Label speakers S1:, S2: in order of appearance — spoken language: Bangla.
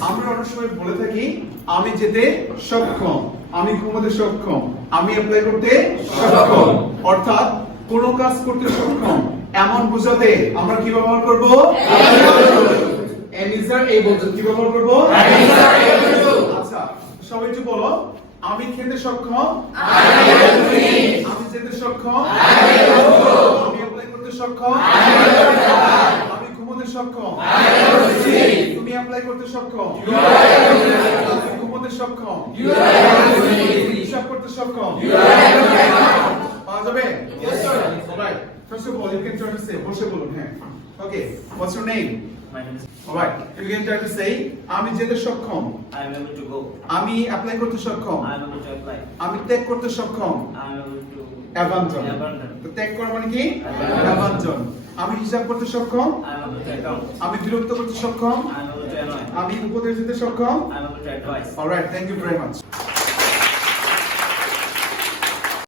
S1: আমরা অনেক সময় বলে থাকি আমি যেতে সক্ষম, আমি ঘুমাতে সক্ষম, আমি অ্যাপ্লাই করতে সক্ষম, অর্থাৎ কোন কাজ করতে সক্ষম এমন বোঝাতে আমরা কি ব্যবহার করব? am is are able to। কি ব্যবহার করব? আচ্ছা সবাই একটু বলো, আমি খেতে সক্ষম, আমি যেতে সক্ষম, আমি অ্যাপ্লাই করতে সক্ষম, আমি ঘুমোতে সক্ষম, তুমি অ্যাপ্লাই করতে সক্ষম, তুমি ঘুমোতে সক্ষম, তুমি হিসাব করতে সক্ষম। পাওয়া যাবে? Alright, first of all you can try to say বসে বলুন। হ্যাঁ, okay, what's your name?
S2: My name is.
S1: Alright, you can try to say আমি যেতে সক্ষম,
S2: I am able to go.
S1: আমি অ্যাপ্লাই করতে সক্ষম,
S2: I am able to apply.
S1: আমি ত্যাগ করতে সক্ষম।
S2: I am able to
S1: abandon.
S2: abandon.
S1: তো ত্যাগ করা মানে কি?
S2: Abandon.
S1: অ্যাবান্ডন। আমি হিসাব করতে সক্ষম,
S2: I am able to account.
S1: আমি বিরক্ত করতে সক্ষম,
S2: I am able to annoy.
S1: আমি উপদেশ দিতে সক্ষম।
S2: I am able to advise.
S1: Alright, thank you very much.